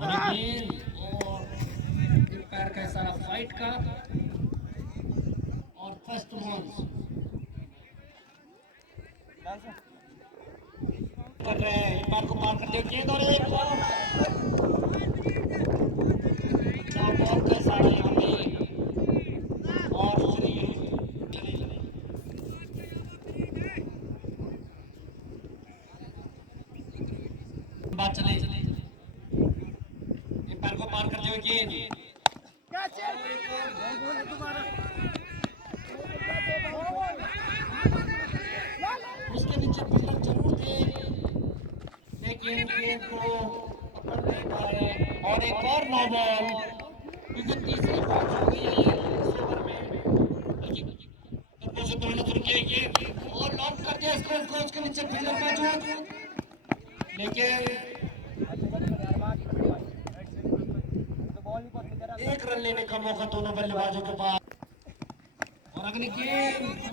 और गेंद और पैर का इशारा फाइट का और फर्स्ट बॉल कर रहे हैं, पैर को पार करते हुए गेंद और एक बॉल का इशारा यहाँ पे और श्री बात चले पैर को पार करते हुए गेंद उसके नीचे फील्डर जरूर थे लेकिन गेंद को पकड़ नहीं पा रहे और एक और नो बॉल क्योंकि तीसरी बॉल हो गई है इस ओवर में से दौड़ना शुरू किया गेंद और लॉक कर दिया इसको उसके नीचे फील्डर मौजूद लेकिन एक रन लेने का मौका दोनों बल्लेबाजों के पास और अगली गेंद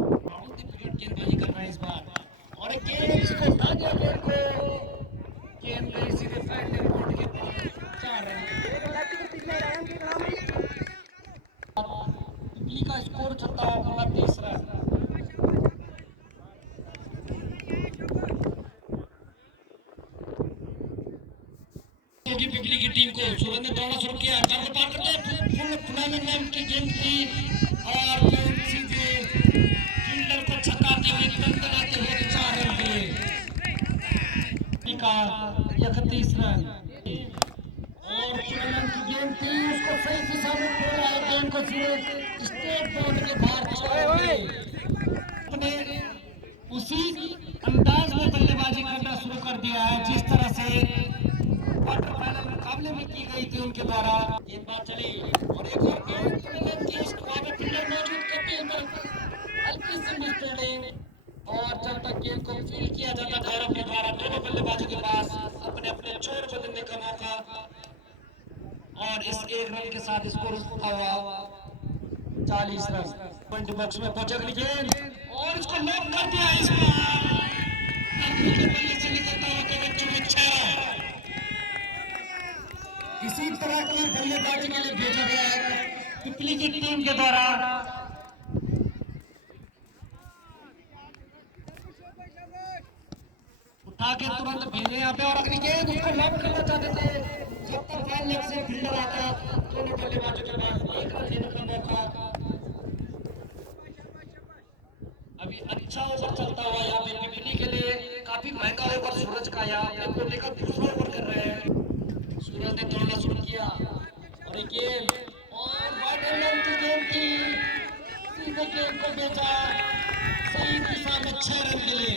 गेंदबाजी कर रहा है इस बार और एक गेंद इसको उठा दिया गेंद को गेंद गई सीधे फील्डर पॉइंट के पास 4 रन पिपली का स्कोर चलता है 29 रन पिपली की टीम को सूरज ने दौड़ना शुरू किया पार करते फुल टूर्नामेंट नाम की गेंद थी और सीधे फील्डर को छक्काते हुए दंडनाते हुए 4 रन के का 31 रन और टूर्नामेंट की गेंद थी उसको सही दिशा में खेला है गेंद को सीधे स्टेट बोर्ड के बाहर अपने उसी अंदाज में बल्लेबाजी करना शुरू कर दिया है जिस तरह से क्वार्टर फाइनल मुकाबले में की गई थी उनके द्वारा गेंदबाज चली और एक और गेंद टूर्नामेंट की उस वहां पे फील्डर मौजूद करते हैं हल्की सी मिसफील्डिंग और जब तक गेंद को फील्ड किया जाता गौरव के द्वारा दोनों बल्लेबाजों के पास अपने अपने जोर बदलने का मौका और इस एक रन के साथ स्कोर हुआ 40 रन पॉइंट बॉक्स में पहुंचे अगली गेंद और इसको लॉक कर दिया इस बार बल्ले से निकलता हुआ केवल 6 इसी तरह की बल्लेबाजी के लिए भेजा गया है पिपली की टीम के द्वारा उठा के तुरंत भेजे यहाँ पे और अगली गेंद उसको लॉक करना चाहते थे जब तक फाइल लेग से फील्डर आता दोनों बल्लेबाजों के पास एक रन लेने का मौका अभी अच्छा ओवर चलता हुआ यहाँ पे पिपली के लिए काफी महंगा ओवर सूरज का यहाँ को लेकर दूसरा ओवर कर रहे हैं सूरज ने दौड़ना शुरू किया और एक गेंद और वाइड लेंथ की गेंद थी सीधे गेंद को बेचा सही दिशा में 6 रन के लिए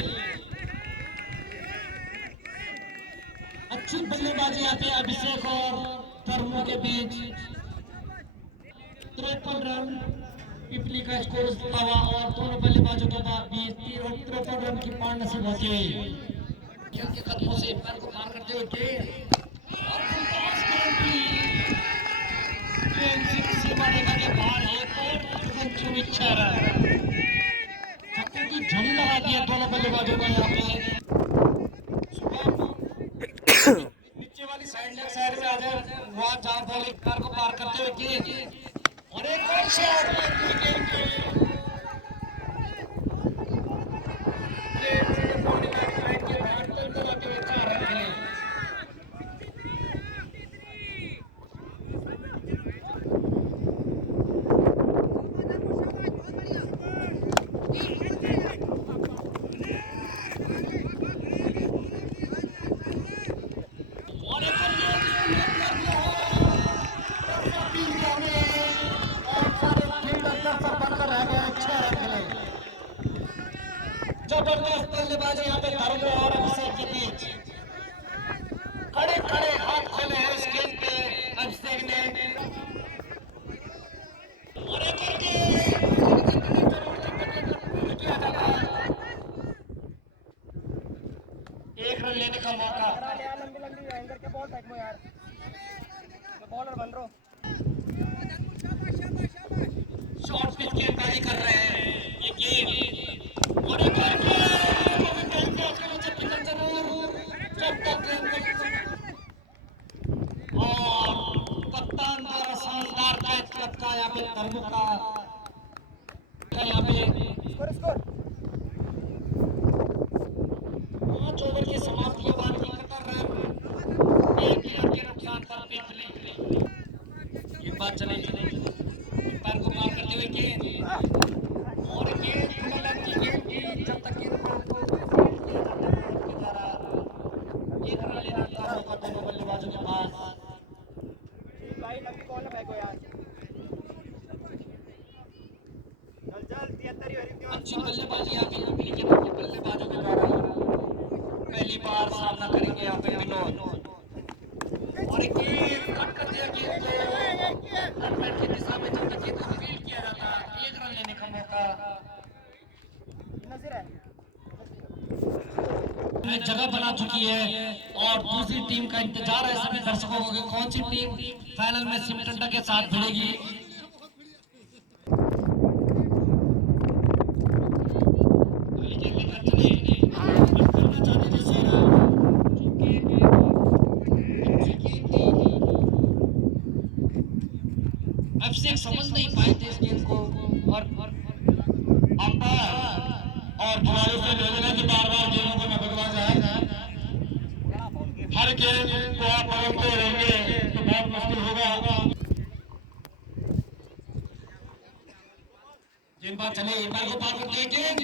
अच्छी बल्लेबाजी आती है अभिषेक और धर्मों के बीच 53 रन पिपली का स्कोर हुआ और दोनों बल्लेबाजों के बीच 53 रन की पार नसीब होती हुई के कदमों से पैर को पार करते हुए सीमा रेखा के बाहर एक और 6 रन छक्के की झड़ी लगा दी है दोनों बल्लेबाजों को यहाँ पे नीचे वाली साइड में आ जाए वहां जहां बॉल पैर को पार करते हुए और एक और शॉट जबरदस्त बल्लेबाजी यहाँ पे धर्म और अभिषेक के बीच खड़े खड़े हाथ खोले हैं इस गेंद पे अभिषेक ने और एक रन लेने का मौका बॉलर बन रहा था यहाँ पे धर्मों का यहाँ पे 5 ओवर की समाप्ति के बाद 71 रन, 1 विकेट के नुकसान पर पिछले गेंदबाज चले पैर को पार करते हुए गेंद और गेंद खुला की गेंद की जब तक गेंद को के द्वारा एक रन लेना था मौका दोनों बल्लेबाजों के पास। भाई लंबी बॉल ना फेंको यार, चल 73 हरी अच्छी बल्लेबाजी यहाँ पे दिल्ली के बल्लेबाजों के द्वारा पहली बार सामना करेंगे यहाँ पे विनोद और एक गेंद कट कर दिया गेंद को रनमैन की दिशा में जब तक गेंद को फील्ड किया जाता है 1 रन लेने का मौका नसीर है। जगह बना चुकी है और दूसरी टीम का इंतजार है सभी दर्शकों को कि कौन सी टीम फाइनल में सिमटंडा के साथ भिड़ेगी। एफसी समझ नहीं पाए थे इस गेम को और अंपायर और खिलाड़ियों से निवेदन है कि बार-बार गेमों को न बदला जाए। हर गेम को आप बदलते रहेंगे तो बहुत मुश्किल होगा। गेंदबाज चले बाल को पार करते गेंद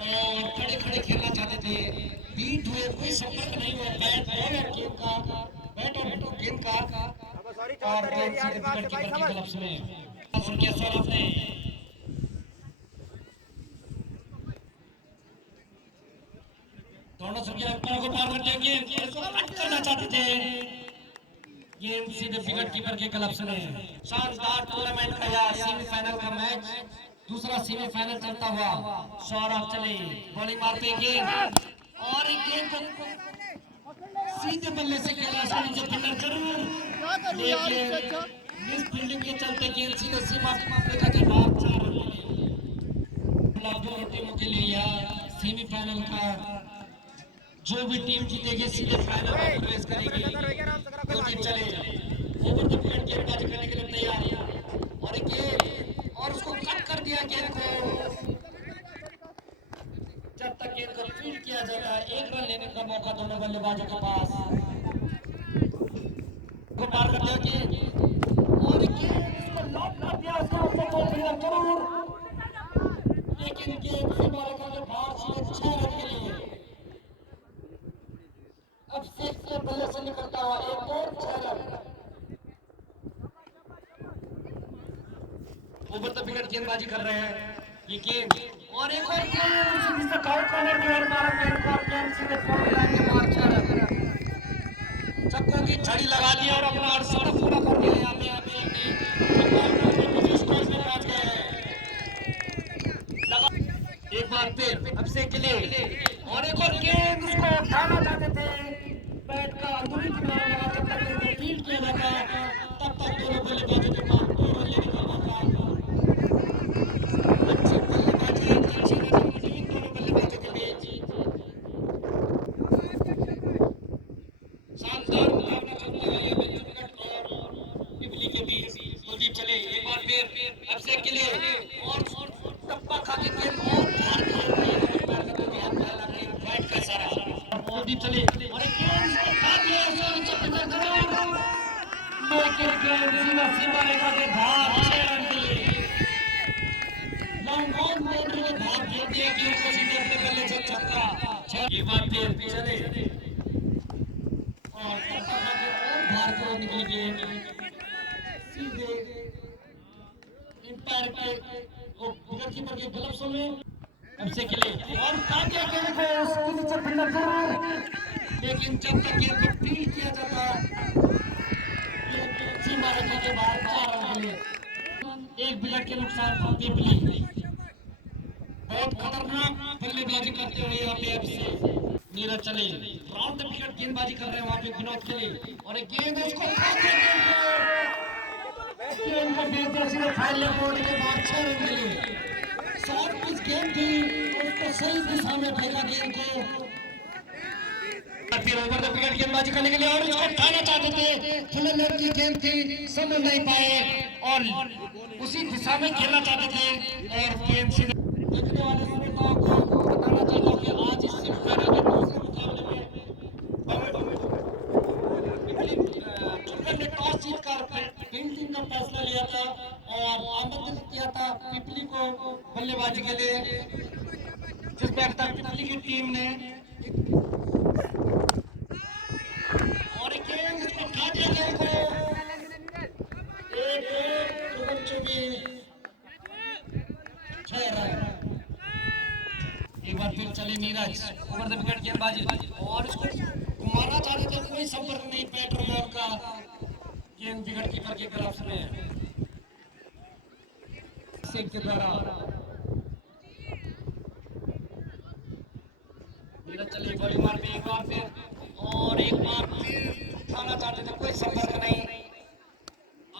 और खड़े-खड़े खेलना चाहते थे, बीट हुए कोई संपर्क नहीं हुआ बैट बॉल और गेंद का बैट और गेंद का और गेंद सीधे विकेट कीपर के ग्लव्स में सुनके सौरभ ने दोनों सुनके अंपायर को पार करते गेंद इसको कट करना चाहते थे, गेंद सीधे विकेट कीपर के ग्लव्स में। शानदार टूर्नामेंट का यह सेमीफाइनल का मैच, दूसरा सेमीफाइनल चलता हुआ सौरभ चले बॉलिंग मारते गेंद और एक गेंद को सीधे बल्ले से खेला जो फिल्डर जरूर लेकिन मिस फील्डिंग के चलते गेंद सीधे सीमा रेखा के बाहर 4 रन दोनों टीमों के लिए यह सेमीफाइनल का जो भी टीम जीतेगी सीधे फाइनल में प्रवेश करेगी। दो टीम चले ओवर द विकेट गेंदबाजी करने के लिए तैयार और एक गेंद और उसको कट कर दिया गेंद को जब तक गेंद को फील्ड किया जाता है 1 रन लेने का मौका दोनों बल्लेबाजों के पास को पार कर दिया गेंद और गेंद इसको लॉक कर दिया उसका दो फिल्डर जरूर लेकिन गेंद सीमा रेखा के बाहर सीधे 6 रन के लिए अब सिक्स के बल्ले से निकलता हुआ एक और 6 रन ओवर द विकेट गेंदबाजी कर रहे हैं ये गेंद और एक और गेंद सीधे से आउट कॉर्नर की ओर मारा गेंद को गेंद सीधे बाउंड्री लाइन के बाहर 6 रन चक्कों की छड़ी लगा दी और अपना 68 पूरा कर दिया यहाँ पे पहुंच गए हैं एक बार फिर अब से के लिए और एक और गेंद उसको उठाना चाहते थे बैट का अंदरूनी किनारा लगा जब तक गेंद फील्ड किया जाता तब तक दोनों बल्लेबाजों के पास 2 रन लेने का मौका अच्छी बल्लेबाजी अच्छी रन दोनों बल्लेबाजों के बीच शानदार मुकाबला चलता है विकेट और पिपली के बीच कुलदीप चले एक बार फिर अब से के लिए और टप्पा खा के गेंद और बाहर बैट का सारा कुलदीप चले और गेंद इसको खा दिया लेकिन गेंद सीमा सीमा रेखा के बाहर 6 रन के लिए लॉन्ग ऑन बाउंड्री में बाहर फेंक दिया गेंद को सीधे अपने बल्ले से छक्का एक बार फिर चले और टप्पा खा के और बाहर को निकली गेंद सीधे अंपायर के विकेट कीपर के ग्लव्स में अब से खेले और काटिया गेंद को सीधे से फिल्डर जरूर लेकिन जब तक गेंद को फील्ड किया जाता सीमा रेखा के बाहर 4 रन के लिए 1 विकेट के नुकसान पर पिपली बहुत खतरनाक बल्लेबाजी करते हुए यहाँ पे अब से नीरज चले राउंड द विकेट गेंदबाजी कर रहे हैं वहाँ पे विनोद के लिए और एक गेंद उसको गेंद को भेज दिया सीधे फाइनल बोर्ड के बाद 6 रन के लिए शॉर्ट पिच गेंद थी और उसको सही दिशा में फेंका गेंद को फिर ओवर द विकेट गेंदबाजी करने के लिए और इसको उठाना चाहते थे, फुल लेग की गेंद थी, समझ नहीं पाए और उसी दिशा में खेलना चाहते थे और गेंद सीधे। देखने वाले श्रोताओं को बताना चाहता हूं कि आज इस सेमीफाइनल के दूसरे मुकाबले में चुनकर ने टॉस जीतकर फील्डिंग का फैसला लिया था और आमंत्रित किया था पिपली को बल्लेबाजी के लिए, जिसमें अब तक पिपली की टीम ने और एक गेंद इसको उठा दिया गेंद को एक 6 रन। एक बार फिर चले नीरज ओवर द विकेट गेंदबाजी और इसको घुमाना चाहते थे, कोई संपर्क नहीं बैटर बॉल का, गेंद विकेट कीपर के ग्लव्स में सिंह के द्वारा। नीरज चले बॉलिंग मार पे एक बार फिर और एक बार फिर उठाना चाहते थे, कोई संपर्क नहीं।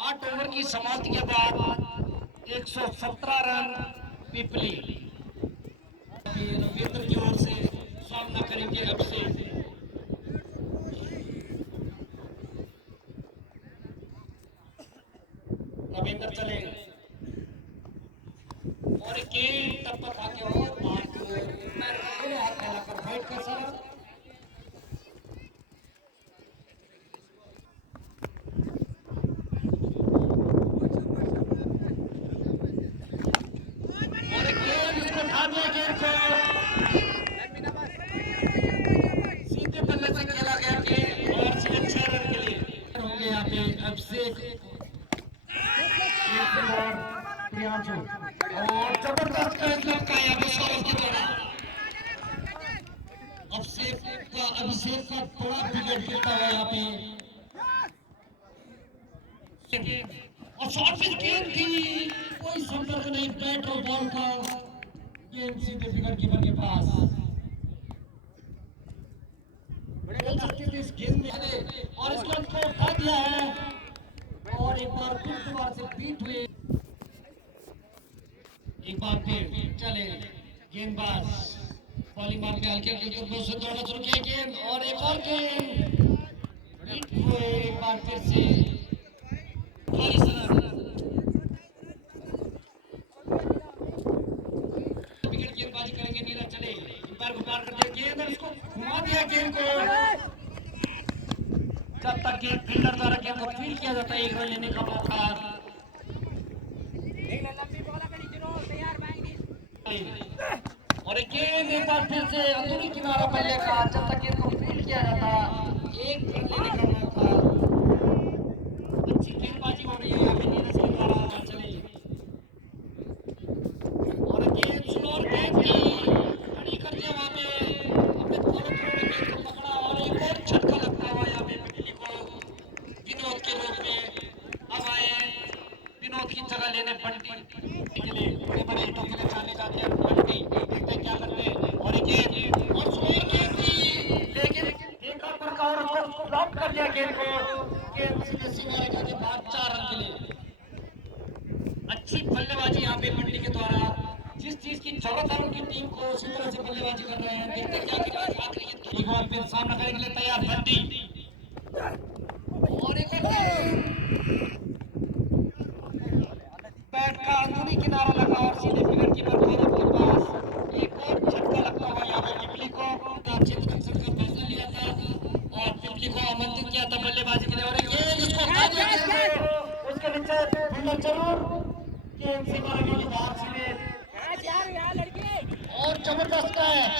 8 ओवर की समाप्ति के बाद 117 रन पिपली रविंद्र की ओर से सामना करेंगे अभिषेक। रविंद्र चले और एक गेंद टप्पा खा के और हाथ फैलाकर फाइट कर सर और एक गेंद इसको उठा दिया, गेंद को सीधे बल्ले से खेला गया गेंद और सीधे 6 रन के लिए होंगे यहाँ पे अभिषेक और प्रियांशु और जबरदस्त कैच का यहाँ पे सौरभ के द्वारा अभिषेक का बड़ा विकेट गिरता हुआ यहाँ पे और शॉर्ट पिच गेंद की कोई संपर्क नहीं, बैट और बॉल का, गेंद सीधे विकेट कीपर के पास। खेल सकते थे इस गेंद में और इस गेंद को उठा दिया है और एक बार फिर दोबारा से बीट हुए। एक बार फिर चले गेंदबाज बॉलिंग मार के हल्के हल्के से दौड़ना शुरू किया, गेंद और एक और गेंद बीट हुए एक बार फिर से। विकेट गेंदबाजी करेंगे नीरज चले, अंपायर को पार कर दिया गेंद और इसको घुमा दिया गेंद को। जब तक गेंद फील्डर द्वारा गेंद को फील्ड किया जाता है 1 रन लेने का मौका। और एक गेंद एक बार फिर से अंदरूनी किनारा पहले का, जब तक गेंद को फील्ड किया जाता 1 रन लेने का मौका। अच्छी गेंदबाजी हो रही है यहाँ पे नीरज के द्वारा चले और गेंद स्लोर गेंद की खड़ी कर दिया वहां पे, अपने थोड़े गेंद को पकड़ा और एक और झटका लगता हुआ यहाँ पे पिपली को विनोद के रूप में अब आए विनोद की जगह लेने बंटी के लिए बड़े बड़े हिटों के लिए जाने जाते हैं बंटी, देखते क्या करते हैं और एक गेंद और स्लोर गेंद की लेकिन एक और उसको ब्लॉक कर दिया गेंद को, गेंद सीधे सीधे के बाद 4 रन के लिए। अच्छी बल्लेबाजी यहाँ पे बंटी के द्वारा, जिस चीज की जरूरत है उनकी टीम को उसी तरह से बल्लेबाजी कर रहे हैं। देखते क्या करेंगे आखिरी एक बार फिर सामना करने के लिए तैयार बंटी और एक बैट का अंदरूनी किनारा लगा और सीधे विकेट कीपर गौरव के पास एक और झटका लगता हुआ यहाँ पे पिपली को अच्छे तरह का फैसला लिया था और पिपली को आमंत्रित किया था बल्लेबाजी के लिए और ये जिसको उठा दिया उसके नीचे फील्डर जरूर गेंद से मारने वाली बाहर सीधे और जबरदस्त कैच,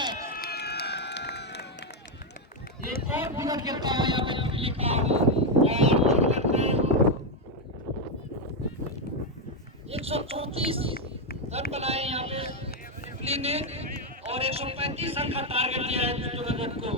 एक और विकेट गिरता हुआ यहाँ पे पिपली का और 134 रन बनाए यहाँ पे पिपली ने और 135 रन का टारगेट दिया है चित्तौड़गढ़ को।